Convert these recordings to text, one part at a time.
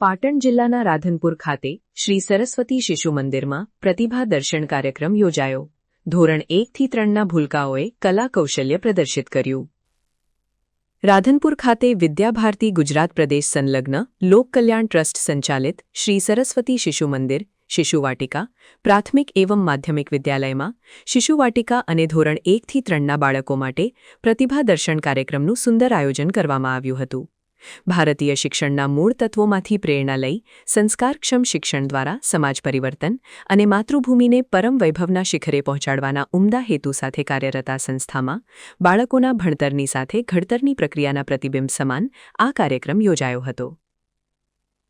પાટણ જિલ્લાના રાધનપુર ખાતે શ્રી સરસ્વતી શિશુ મંદિરમાં પ્રતિભા દર્શન કાર્યક્રમ યોજાયો. ધોરણ 1 થી 3ના ભૂલકાઓએ કલા કૌશલ્ય પ્રદર્શિત કર્યું. રાધનપુર ખાતે વિદ્યાભારતી ગુજરાત પ્રદેશ સંલગ્ન લોક કલ્યાણ ટ્રસ્ટ સંચાલિત શ્રી સરસ્વતી શિશુ મંદિર શિશુવાટિકા પ્રાથમિક એવં માધ્યમિક વિદ્યાલયમાં શિશુવાટિકા અને ધોરણ 1 થી 3ના બાળકો માટે પ્રતિભા દર્શન કાર્યક્રમનું સુંદર આયોજન કરવામાં આવ્યું હતું. ભારતીય શિક્ષણના મૂળ તત્વોમાંથી પ્રેરણા લઈ સંસ્કારક્ષમ શિક્ષણ દ્વારા સમાજ પરિવર્તન અને માતૃભૂમિને પરમ વૈભવના શિખરે પહોંચાડવાના ઉમદા હેતુ સાથે કાર્યરત આ સંસ્થામાં બાળકોના ભણતરની સાથે ઘડતરની પ્રક્રિયાના પ્રતિબિંબ સમાન આ કાર્યક્રમ યોજાયો હતો.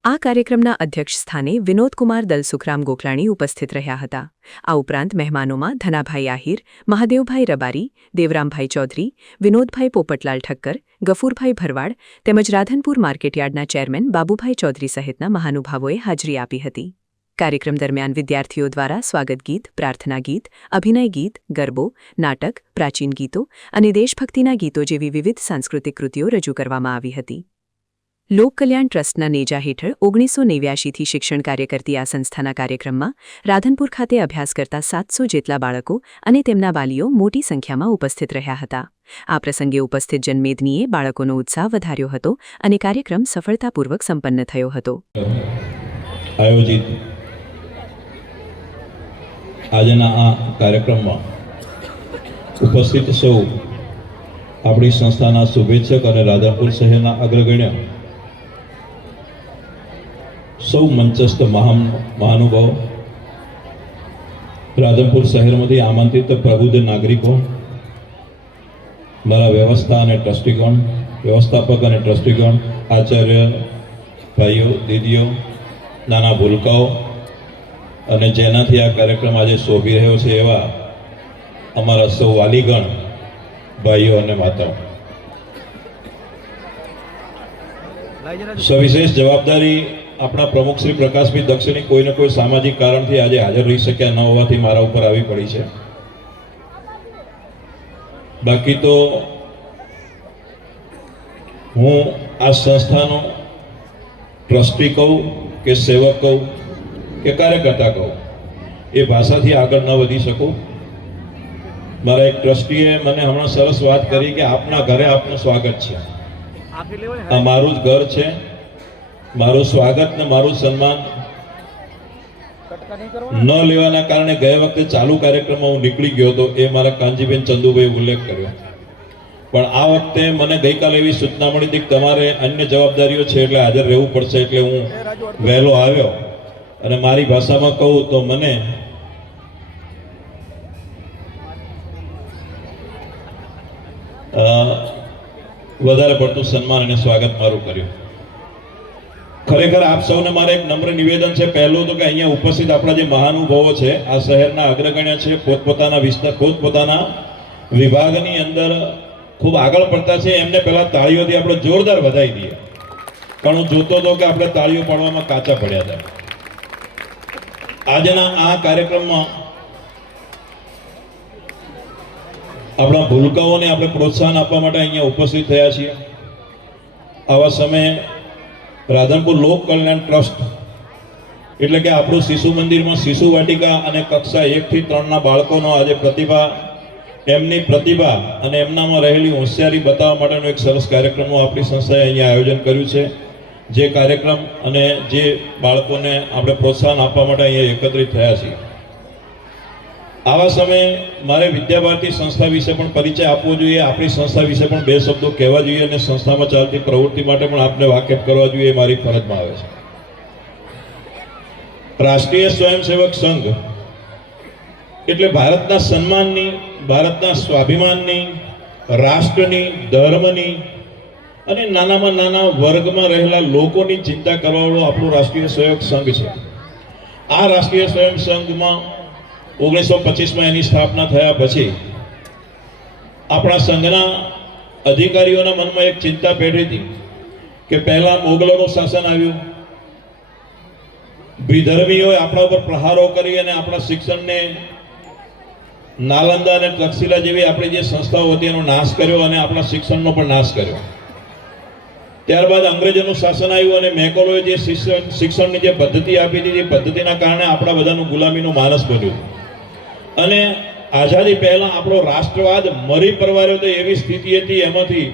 આ કાર્યક્રમના અધ્યક્ષ સ્થાને વિનોદકુમાર દલસુખરામ ગોકલાણી ઉપસ્થિત રહ્યા હતા. આ ઉપરાંત મહેમાનોમાં ધનાભાઈ આહિર, મહાદેવભાઈ રબારી, દેવરામભાઈ ચૌધરી, વિનોદભાઈ પોપટલાલ ઠક્કર, ગફુરભાઈ ભરવાડ તેમજ રાધનપુર માર્કેટયાર્ડના ચેરમેન બાબુભાઈ ચૌધરી સહિતના મહાનુભાવોએ હાજરી આપી હતી. કાર્યક્રમ દરમિયાન વિદ્યાર્થીઓ દ્વારા સ્વાગત ગીત, પ્રાર્થના ગીત, અભિનય ગીત, ગરબો, નાટક, પ્રાચીન ગીતો અને દેશભક્તિના ગીતો જેવી વિવિધ સાંસ્કૃતિક કૃતિઓ રજૂ કરવામાં આવી હતી. લોક કલ્યાણ ટ્રસ્ટના નેજા હેઠળ 1989થી શિક્ષણ કાર્ય કરતી આ સંસ્થાના કાર્યક્રમમાં રાધનપુર ખાતે અભ્યાસ કરતા 700 જેટલા બાળકો અને તેમના વાલીઓ મોટી સંખ્યામાં ઉપસ્થિત રહ્યા હતા. આ પ્રસંગે ઉપસ્થિત જનમેદનીએ બાળકોનો ઉત્સાહ વધાર્યો હતો અને કાર્યક્રમ સફળતાપૂર્વક સંપન્ન થયો હતો. આયોજિત આજના આ કાર્યક્રમમાં ઉપસ્થિત સૌ આપણી સંસ્થાના શુભેચ્છક અને રાધનપુર શહેરના અગ્રગણ્ય સૌ મંચસ્થ મહાનુભાવો, રાધનપુર શહેરમાંથી આમંત્રિત પ્રબુદ્ધ નાગરિકો, મારા વ્યવસ્થાપક અને ટ્રસ્ટીગણ, આચાર્ય ભાઈઓ, દીદીઓ, નાના ભૂલકાઓ અને જેનાથી આ કાર્યક્રમ આજે શોભી રહ્યો છે એવા અમારા સૌ વાલીગણ, ભાઈઓ અને માતાઓ, સવિશેષ જવાબદારી આપણા પ્રમુખ શ્રી પ્રકાશભાઈ દક્ષિણી કોઈને કોઈ સામાજિક કારણથી આજે હાજર રહી શક્યા ન હોવાથી મારા ઉપર આવી પડી છે. બાકી તો હું આ સંસ્થાનો ટ્રસ્ટી કહું કે સેવક કહું કે કાર્યકર્તા કહું, એ ભાષાથી આગળ ન વધી શકું. મારા એક ટ્રસ્ટીએ મને હમણાં સરસ વાત કરી કે આપના ઘરે આપનું સ્વાગત છે. આ મારું જ ઘર છે, મારું સ્વાગત ને મારું સન્માન ન લેવાના કારણે ગયા વખતે ચાલુ કાર્યક્રમમાં હું નીકળી ગયો હતો, એ મારા કાનજીબેન ચંદુભાઈ ઉલ્લેખ કર્યો. પણ આ વખતે મને ગઈકાલે એવી સૂચના મળી હતી કે તમારે અન્ય જવાબદારીઓ છે એટલે હાજર રહેવું પડશે, એટલે હું વહેલો આવ્યો. અને મારી ભાષામાં કહું તો મને વધારે પડતું સન્માન અને સ્વાગત મારું કર્યું. ખરેખર આપ સૌને મારે એક નમ્ર નિવેદન છે. પહેલું તો કે અહીંયા ઉપસ્થિત આપણા જે મહાનુભાવો છે, આ શહેરના અગ્રગણ્ય છે, પોતપોતાના વિસ્તાર, પોતપોતાના વિભાગની અંદર ખૂબ આગળ પડતા છે, એમને પહેલા તાળીઓથી આપણે જોરદાર વધાવી દઈએ. કારણ હું જોતો હતો કે આપણે તાળીઓ પાડવામાં કાચા પડ્યા હતા. આજના આ કાર્યક્રમમાં આપણા ભૂલકાઓને આપણે પ્રોત્સાહન આપવા માટે અહીંયા ઉપસ્થિત થયા છીએ. આવા સમયે રાધનપુર લોક કલ્યાણ ટ્રસ્ટ એટલે કે આપણું શિશુ મંદિરમાં શિશુ વાટિકા અને કક્ષા 1 થી 3ના બાળકોનો આજે એમની પ્રતિભા અને એમનામાં રહેલી હોશિયારી બતાવવા માટેનો એક સરસ કાર્યક્રમનું આપણી સંસ્થાએ અહીંયા આયોજન કર્યું છે. જે કાર્યક્રમ અને જે બાળકોને આપણે પ્રોત્સાહન આપવા માટે અહીંયા એકત્રિત થયા છીએ. આવા સમયે મારે વિદ્યાભારતી સંસ્થા વિશે પણ પરિચય આપવો જોઈએ, આપણી સંસ્થા વિશે પણ 2 શબ્દો કહેવા જોઈએ અને સંસ્થામાં ચાલતી પ્રવૃત્તિ માટે પણ આપને વાકેફ કરવા જોઈએ, એ મારી ફરજમાં આવે છે. રાષ્ટ્રીય સ્વયંસેવક સંઘ એટલે ભારતના સન્માનની, ભારતના સ્વાભિમાનની, રાષ્ટ્રની, ધર્મની અને નાનામાં નાના વર્ગમાં રહેલા લોકોની ચિંતા કરવાવાળો આપણો રાષ્ટ્રીય સ્વયંસેવક સંઘ છે. આ રાષ્ટ્રીય સ્વયંસેવક સંઘમાં 1925માં એની સ્થાપના થયા પછી આપણા સંઘના અધિકારીઓના મનમાં એક ચિંતા પેઢી હતી કે પહેલા મોગલોનું શાસન આવ્યું, વિધર્મીઓએ આપણા ઉપર પ્રહારો કરી અને આપણા શિક્ષણને નાલંદા અને તક્ષશિલા જેવી આપણી જે સંસ્થાઓ હતી એનો નાશ કર્યો અને આપણા શિક્ષણનો પણ નાશ કર્યો. ત્યારબાદ અંગ્રેજોનું શાસન આવ્યું અને મેકોલોએ જે શિક્ષણની જે પદ્ધતિ આપી હતી એ પદ્ધતિના કારણે આપણા બધાનું ગુલામીનું માનસ બન્યું અને આઝાદી પહેલા આપણો રાષ્ટ્રવાદ મરી પરવાર્યો તો એવી સ્થિતિ હતી. એમાંથી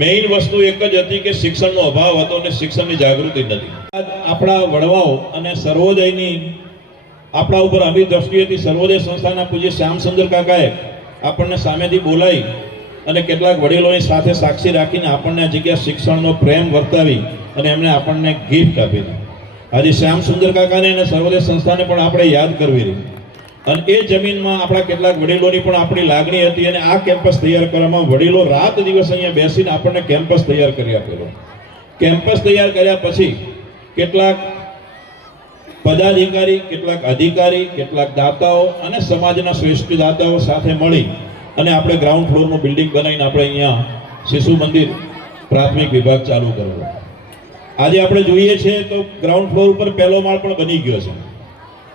મેઇન વસ્તુ એક જ હતી કે શિક્ષણનો અભાવ હતો અને શિક્ષણની જાગૃતિ નથી. આપણા વડવાઓ અને સર્વોદયની આપણા ઉપર આવી દ્રષ્ટિ હતી. સર્વોદય સંસ્થાના પૂજ્ય શ્યામસુંદર કાકાએ આપણને સામેથી બોલાવી અને કેટલાક વડીલોની સાથે સાક્ષી રાખીને આપણને આ જગ્યા શિક્ષણનો પ્રેમ વર્તાવી અને એમણે આપણને ગિફ્ટ આપી. આજે શ્યામસુંદર કાકાને અને સર્વોદય સંસ્થાને પણ આપણે યાદ કરવી રહી અને એ જમીનમાં આપણા કેટલાક વડીલોની પણ આપણી લાગણી હતી અને આ કેમ્પસ તૈયાર કરવામાં વડીલો રાત દિવસ અહીંયા બેસીને આપણને કેમ્પસ તૈયાર કરી આપેલો. કેમ્પસ તૈયાર કર્યા પછી કેટલાક પદાધિકારી, કેટલાક અધિકારી, કેટલાક દાતાઓ અને સમાજના શ્રેષ્ઠ દાતાઓ સાથે મળી અને આપણે ગ્રાઉન્ડ ફ્લોરનું બિલ્ડિંગ બનાવીને આપણે અહીંયા શિશુ મંદિર પ્રાથમિક વિભાગ ચાલુ કર્યો. આજે આપણે જોઈએ છીએ તો ગ્રાઉન્ડ ફ્લોર ઉપર પહેલો માળ પણ બની ગયો છે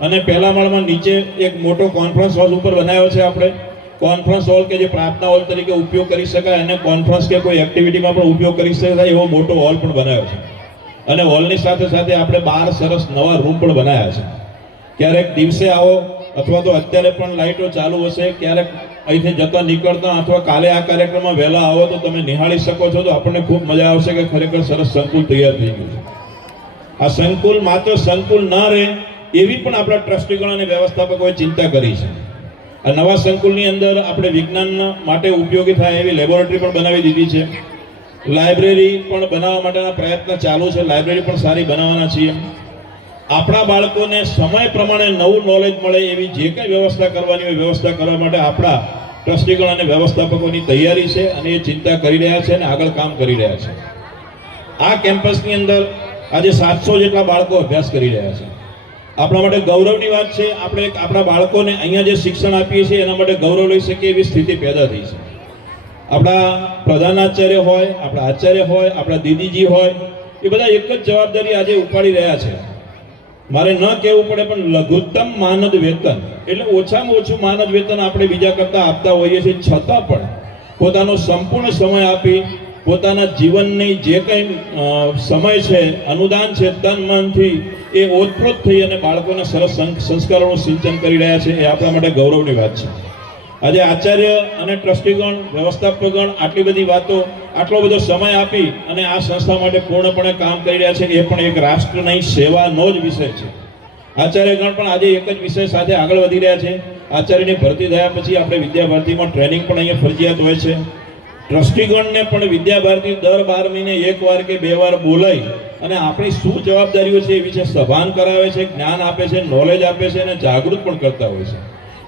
અને પહેલા માળમાં નીચે એક મોટો કોન્ફરન્સ હોલ ઉપર બનાવ્યો છે. આપણે કોન્ફરન્સ હોલ કે જે પ્રાર્થના હોલ તરીકે ઉપયોગ કરી શકાય અને કોન્ફરન્સ કે કોઈ એક્ટિવિટીમાં પણ ઉપયોગ કરી શકાય એવો મોટો હોલ પણ બનાવ્યો છે અને હોલની સાથે સાથે આપણે 12 સરસ નવા રૂમ પણ બનાવ્યા છે. ક્યારેક દિવસે આવો અથવા તો અત્યારે પણ લાઇટો ચાલુ હશે, ક્યારેક અહીંથી જતા નીકળતા અથવા કાલે આ કાર્યક્રમમાં વહેલા આવો તો તમે નિહાળી શકો છો તો આપણને ખૂબ મજા આવશે કે ખરેખર સરસ સંકુલ તૈયાર થઈ ગયું છે. આ સંકુલ માત્ર સંકુલ ના રહે એવી પણ આપણા ટ્રસ્ટીગણ અને વ્યવસ્થાપકોએ ચિંતા કરી છે. આ નવા સંકુલની અંદર આપણે વિજ્ઞાન માટે ઉપયોગી થાય એવી લેબોરેટરી પણ બનાવી દીધી છે. લાઇબ્રેરી પણ બનાવવા માટેના પ્રયત્ન ચાલુ છે. લાઇબ્રેરી પણ સારી બનાવવાના છીએ. આપણા બાળકોને સમય પ્રમાણે નવું નોલેજ મળે એવી જે કંઈ વ્યવસ્થા કરવાની હોય વ્યવસ્થા કરવા માટે આપણા ટ્રસ્ટીગણ અને વ્યવસ્થાપકોની તૈયારી છે અને એ ચિંતા કરી રહ્યા છે અને આગળ કામ કરી રહ્યા છે. આ કેમ્પસની અંદર આજે 700 જેટલા બાળકો અભ્યાસ કરી રહ્યા છે. આપણા માટે ગૌરવની વાત છે. આપણે આપણા બાળકોને અહીંયા જે શિક્ષણ આપીએ છીએ એના માટે ગૌરવ લઈ શકીએ એવી સ્થિતિ પેદા થઈ છે. આપણા પ્રધાનાચાર્ય હોય, આપણા આચાર્ય હોય, આપણા દીદીજી હોય, એ બધા એક જ જવાબદારી આજે ઉપાડી રહ્યા છે. મારે ન કહેવું પડે પણ લઘુત્તમ માનદ વેતન એટલે ઓછામાં ઓછું માનદ વેતન આપણે બીજા કરતાં આપતા હોઈએ છીએ, છતાં પણ પોતાનો સંપૂર્ણ સમય આપી પોતાના જીવનની જે કંઈ સમય છે, અનુદાન છે, તન મનથી એ ઓતપ્રોત થઈ અને બાળકોને સરસ સંસ્કારોનું સિંચન કરી રહ્યા છે. એ આપણા માટે ગૌરવની વાત છે. આજે આચાર્ય અને ટ્રસ્ટીગણ, વ્યવસ્થાપકગણ આટલી બધી વાતો, આટલો બધો સમય આપી અને આ સંસ્થા માટે પૂર્ણપણે કામ કરી રહ્યા છે. એ પણ એક રાષ્ટ્રની સેવાનો જ વિષય છે. આચાર્યગણ પણ આજે એક જ વિષય સાથે આગળ વધી રહ્યા છે. આચાર્યની ભરતી થયા પછી આપણે વિદ્યાભારતીમાં ટ્રેનિંગ પણ અહીંયા ફરજિયાત હોય છે. ટ્રસ્ટીગણને પણ વિદ્યાભારતી દર 12 મહિને એકવાર કે 2 વાર બોલાવી અને આપણી શું જવાબદારીઓ છે એ વિશે સભાન કરાવે છે, જ્ઞાન આપે છે, નોલેજ આપે છે અને જાગૃત પણ કરતા હોય છે.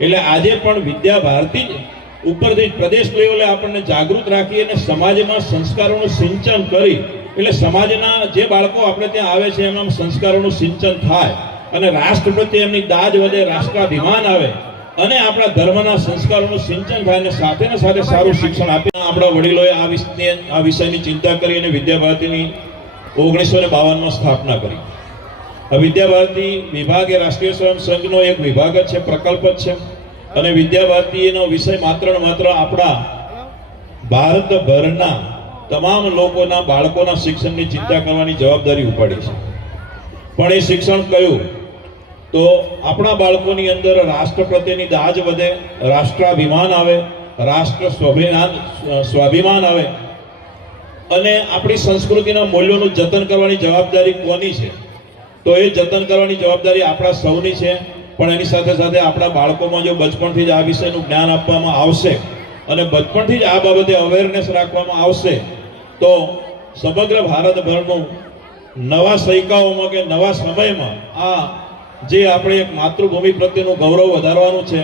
એટલે આજે પણ વિદ્યાભારતી ઉપરથી પ્રદેશ લેવલે આપણને જાગૃત રાખી અને સમાજમાં સંસ્કારોનું સિંચન કરી એટલે સમાજના જે બાળકો આપણે ત્યાં આવે છે એમાં સંસ્કારોનું સિંચન થાય અને રાષ્ટ્ર પ્રત્યે એમની દાજ વધે, રાષ્ટ્રાભિમાન આવે અને આપણા ધર્મના સંસ્કારોનું સિંચન થાય અને સાથે સારું શિક્ષણ આપે. આપણા વડીલોએ આ વિષયની ચિંતા કરી અને વિદ્યાભારતીની 1952માં સ્થાપના કરી. વિદ્યાભારતી વિભાગ એ રાષ્ટ્રીય સ્વયં સંઘનો એક વિભાગ જ છે, પ્રકલ્પ જ છે અને વિદ્યાભારતીનો વિષય માત્ર ને માત્ર આપણા ભારતભરના તમામ લોકોના બાળકોના શિક્ષણની ચિંતા કરવાની જવાબદારી ઉપાડી છે. પણ એ શિક્ષણ કયું તો આપણા બાળકોની અંદર રાષ્ટ્ર પ્રત્યેની દાજ વધે, રાષ્ટ્રાભિમાન આવે, રાષ્ટ્ર સ્વાભિમાન આવે અને આપણી સંસ્કૃતિના મૂલ્યોનું જતન કરવાની જવાબદારી કોની છે તો એ જતન કરવાની જવાબદારી આપણા સૌની છે. પણ એની સાથે સાથે આપણા બાળકોમાં જો બચપણથી જ આ વિષયનું જ્ઞાન આપવામાં આવશે અને બચપણથી જ આ બાબતે અવેરનેસ રાખવામાં આવશે તો સમગ્ર ભારતભરનું નવા સૈકાઓમાં કે નવા સમયમાં આ જે આપણે એક માતૃભૂમિ પ્રત્યેનું ગૌરવ વધારવાનું છે,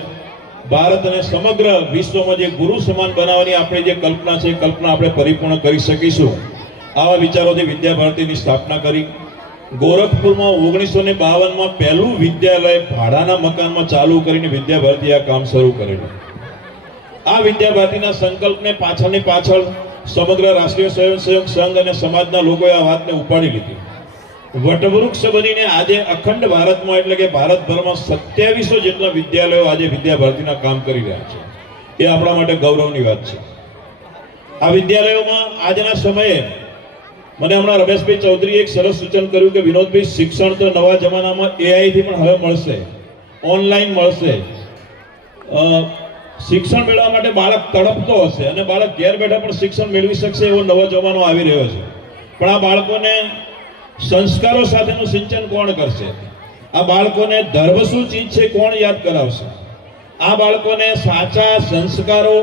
ભારતને સમગ્ર વિશ્વમાં જે ગુરુ સમાન બનાવવાની આપણી જે કલ્પના છે એ કલ્પના આપણે પરિપૂર્ણ કરી શકીશું. આવા વિચારોથી વિદ્યાભારતીની સ્થાપના કરી. ગોરખપુરમાં 1952માં પહેલું વિદ્યાલય ભાડાના મકાનમાં ચાલુ કરીને વિદ્યાભારતી આ કામ શરૂ કરેલું. આ વિદ્યાભારતીના સંકલ્પને પાછળ સમગ્ર રાષ્ટ્રીય સ્વયંસેવક સંઘ અને સમાજના લોકોએ આ વાતને ઉપાડી લીધી. વટવૃક્ષ બનીને આજે અખંડ ભારતમાં એટલે કે ભારતભરમાં 2700 જેટલા વિદ્યાલયો આજે વિદ્યાભારતીના કામ કરી રહ્યા છે. એ આપણા માટે ગૌરવની વાત છે. આ વિદ્યાલયોમાં આજના સમયે મને હમણાં રમેશભાઈ ચૌધરીએ એક સરસ સૂચન કર્યું કે વિનોદભાઈ શિક્ષણ તો નવા જમાનામાં AI થી પણ હવે મળશે, ઓનલાઈન મળશે. શિક્ષણ મેળવવા માટે બાળક તડપતો હશે અને બાળક ઘેર બેઠા પણ શિક્ષણ મેળવી શકશે એવો નવો જમાનો આવી રહ્યો છે. પણ આ બાળકોને સંસ્કારો સાથેનું સિંચન કોણ કરશે? આ બાળકોને ધર્મ શું ચીજ છે કોણ યાદ કરાવશે? આ બાળકોને સાચા સંસ્કારો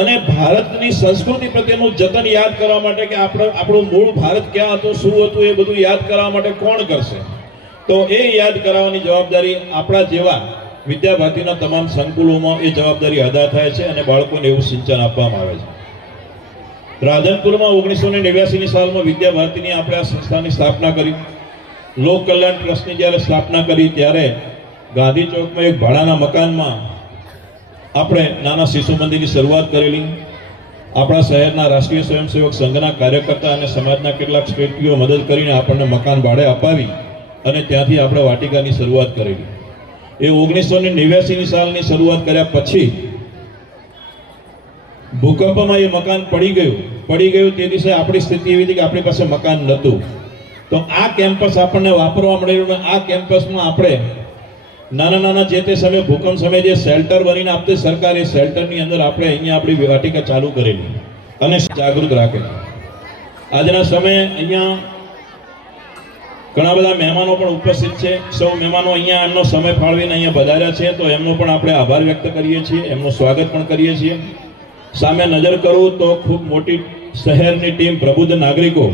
અને ભારતની સંસ્કૃતિ પ્રત્યેનું જતન યાદ કરવા માટે કે આપણું મૂળ ભારત ક્યાં હતું, શું હતું, એ બધું યાદ કરવા માટે કોણ કરશે? તો એ યાદ કરાવવાની જવાબદારી આપણા જેવા વિદ્યાભારતીના તમામ સંકુલોમાં એ જવાબદારી અદા થાય છે અને બાળકોને એવું સિંચન આપવામાં આવે છે. રાધનપુરમાં 1989ની સાલમાં વિદ્યાભારતીની આપણે આ સંસ્થાની સ્થાપના કરી. લોક કલ્યાણ ટ્રસ્ટની જ્યારે સ્થાપના કરી ત્યારે ગાંધી ચોકમાં એક ભાડાના મકાનમાં આપણે નાના શિશુ મંદિરની શરૂઆત કરેલી. આપણા શહેરના રાષ્ટ્રીય સ્વયંસેવક સંઘના કાર્યકર્તા અને સમાજના કેટલાક શ્રેષ્ઠીઓ મદદ કરીને આપણને મકાન ભાડે અપાવી અને ત્યાંથી આપણે વાટિકાની શરૂઆત કરેલી. એ 1989ની સાલની શરૂઆત કર્યા પછી ભૂકંપમાં એ મકાન પડી ગયું. તે દિવસે આપણી સ્થિતિ એવી હતી કે આપણી પાસે મકાન નહોતું. તો આ કેમ્પસ આપણને વાપરવા મળેલું અને આ કેમ્પસમાં આપણે નાના જે તે સમયે ભૂકંપ સમયે જે શેલ્ટર બનીને આપતી સરકાર, એ શેલ્ટરની અંદર આપણે અહીંયા આપણી વાટિકા ચાલુ કરેલી અને જાગૃત રાખેલી. આજના સમયે અહીંયા ઘણા બધા મહેમાનો પણ ઉપસ્થિત છે. સૌ મહેમાનો અહીંયા એમનો સમય ફાળવીને અહીંયા પધાર્યા છે, તો એમનો પણ આપણે આભાર વ્યક્ત કરીએ છીએ, એમનું સ્વાગત પણ કરીએ છીએ. સામે નજર કરું તો ખૂબ મોટી શહેરની ટીમ પ્રબુદ્ધ નાગરિકો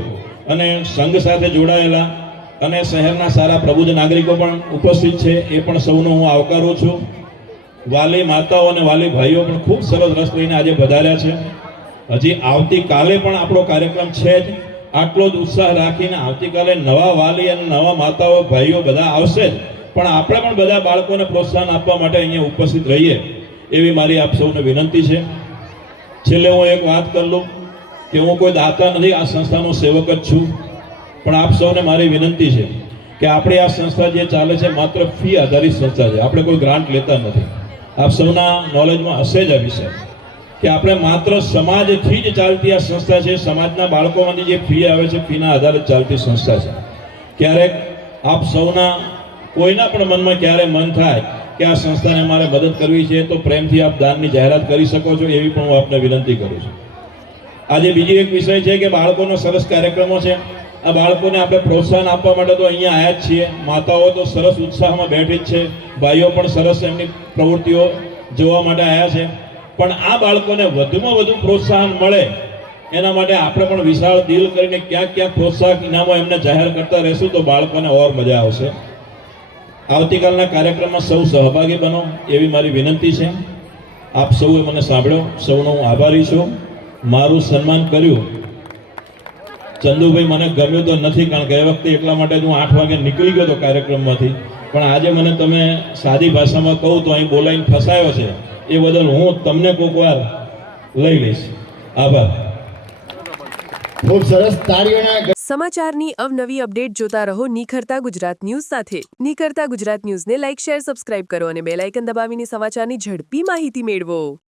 અને સંઘ સાથે જોડાયેલા અને શહેરના સારા પ્રબુદ્ધ નાગરિકો પણ ઉપસ્થિત છે. એ પણ સૌનો હું આવકારું છું. વાલી માતાઓ અને વાલી ભાઈઓ પણ ખૂબ સરસ રસ લઈને આજે પધાર્યા છે. હજી આવતીકાલે પણ આપણો કાર્યક્રમ છે જ. આટલો જ ઉત્સાહ રાખીને આવતીકાલે નવા વાલી અને નવા માતાઓ ભાઈઓ બધા આવશે જ, પણ આપણે પણ બધા બાળકોને પ્રોત્સાહન આપવા માટે અહીંયા ઉપસ્થિત રહીએ એવી મારી આપ સૌને વિનંતી છે. છેલ્લે હું એક વાત કરી લઉં કે હું કોઈ દાતા નથી, આ સંસ્થાનો સેવક જ છું. પણ આપ સૌને મારી વિનંતી છે કે આપણી આ સંસ્થા જે ચાલે છે માત્ર ફી આધારિત સંસ્થા છે. આપણે કોઈ ગ્રાન્ટ લેતા નથી. આપ સૌના નોલેજમાં હશે જ આ વિષય કે આપણે માત્ર સમાજથી જ ચાલતી આ સંસ્થા છે. સમાજના બાળકોમાંથી જે ફી આવે છે ફીના આધારે ચાલતી સંસ્થા છે. ક્યારેક આપ સૌના કોઈના પણ મનમાં ક્યારે મન થાય કે આ સંસ્થાને અમારે મદદ કરવી છે તો પ્રેમથી આપ દાનની જાહેરાત કરી શકો છો, એવી પણ હું આપને વિનંતી કરું છું. આજે બીજી એક વિષય છે કે બાળકોનો સરસ કાર્યક્રમો છે. આ બાળકોને આપણે પ્રોત્સાહન આપવા માટે તો અહીંયા આવ્યા જ છીએ. માતાઓ તો સરસ ઉત્સાહમાં બેઠી જ છે, ભાઈઓ પણ સરસ એમની પ્રવૃત્તિઓ જોવા માટે આવ્યા છે. પણ આ બાળકોને વધુમાં વધુ પ્રોત્સાહન મળે એના માટે આપણે પણ વિશાળ દિલ કરીને ક્યાંક પ્રોત્સાહક ઇનામો એમને જાહેર કરતા રહેશું તો બાળકોને ઓર મજા આવશે. આવતીકાલના કાર્યક્રમમાં સૌ સહભાગી બનો એવી મારી વિનંતી છે. આપ સૌએ મને સાંભળ્યો, સૌનો હું આભારી છું. મારું સન્માન કર્યું ચંદુભાઈ, મને ગમ્યું તો નથી, કારણ કે એ વખતે એટલા માટે હું 8 વાગે નીકળી ગયો હતો કાર્યક્રમમાંથી. પણ આજે મને તમે સાદી ભાષામાં કહું તો અહીં બોલાવીને ફસાયો છે, એ બદલ હું તમને કોઈક વાર લઈ લઈશ. આભાર. ખૂબ સરસ. તાળીઓના સમાચારની અવનવી અપડેટ જોતા રહો નિખરતા ગુજરાત ન્યૂઝ સાથે. નિખરતા ગુજરાત ન્યૂઝને લાઇક, શેર, સબસ્ક્રાઇબ કરો અને બેલ આઇકન દબાવીને સમાચારની ઝડપી માહિતી મેળવો.